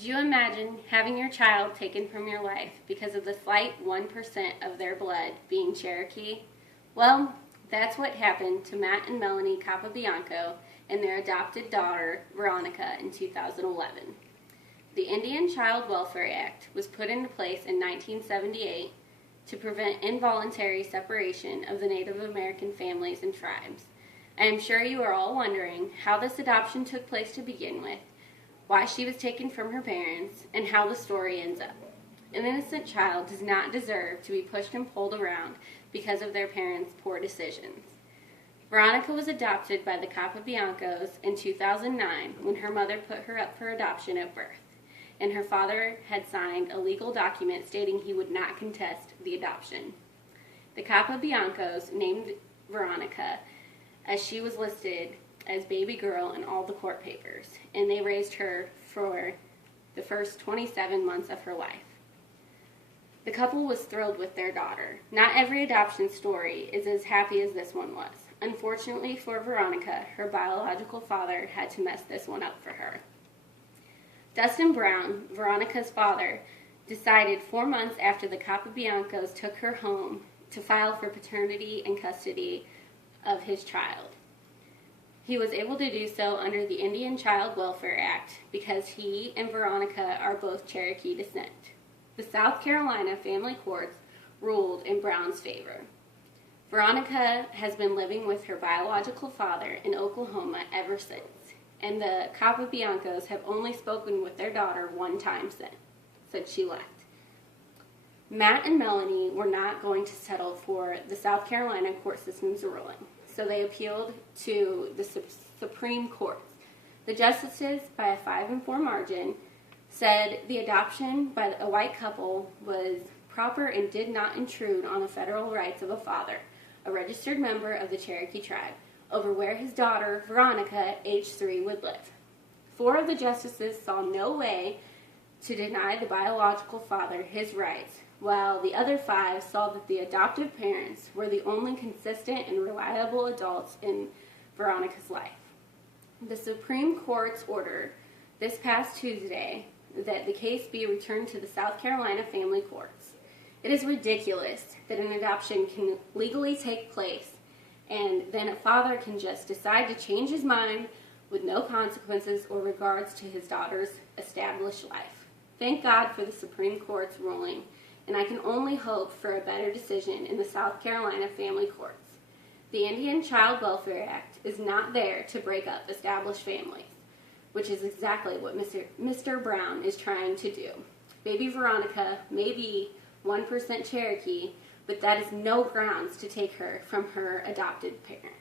Could you imagine having your child taken from your life because of the slight 1% of their blood being Cherokee? Well, that's what happened to Matt and Melanie Capobianco and their adopted daughter, Veronica, in 2011. The Indian Child Welfare Act was put into place in 1978 to prevent involuntary separation of the Native American families and tribes. I am sure you are all wondering how this adoption took place to begin with, why she was taken from her parents, and how the story ends up. An innocent child does not deserve to be pushed and pulled around because of their parents' poor decisions. Veronica was adopted by the Capobiancos in 2009 when her mother put her up for adoption at birth, and her father had signed a legal document stating he would not contest the adoption. The Capobiancos named Veronica as she was listed as baby girl in all the court papers, and they raised her for the first 27 months of her life. The couple was thrilled with their daughter. Not every adoption story is as happy as this one was. Unfortunately for Veronica, her biological father had to mess this one up for her. Dustin Brown, Veronica's father, decided 4 months after the Capobiancos took her home to file for paternity and custody of his child. He was able to do so under the Indian Child Welfare Act because he and Veronica are both Cherokee descent. The South Carolina family courts ruled in Brown's favor. Veronica has been living with her biological father in Oklahoma ever since, and the Capobiancos have only spoken with their daughter one time since she left. Matt and Melanie were not going to settle for the South Carolina court system's ruling, so they appealed to the Supreme Court. The justices, by a 5-4 margin, said the adoption by a white couple was proper and did not intrude on the federal rights of a father, a registered member of the Cherokee tribe, over where his daughter, Veronica, age 3, would live. 4 of the justices saw no way to deny the biological father his rights, while the other 5 saw that the adoptive parents were the only consistent and reliable adults in Veronica's life. The Supreme Court's ordered this past Tuesday that the case be returned to the South Carolina family courts. It is ridiculous that an adoption can legally take place and then a father can just decide to change his mind with no consequences or regards to his daughter's established life. Thank God for the Supreme Court's ruling, and I can only hope for a better decision in the South Carolina family courts. The Indian Child Welfare Act is not there to break up established families, which is exactly what Mr. Brown is trying to do. Baby Veronica may be 1% Cherokee, but that is no grounds to take her from her adopted parent.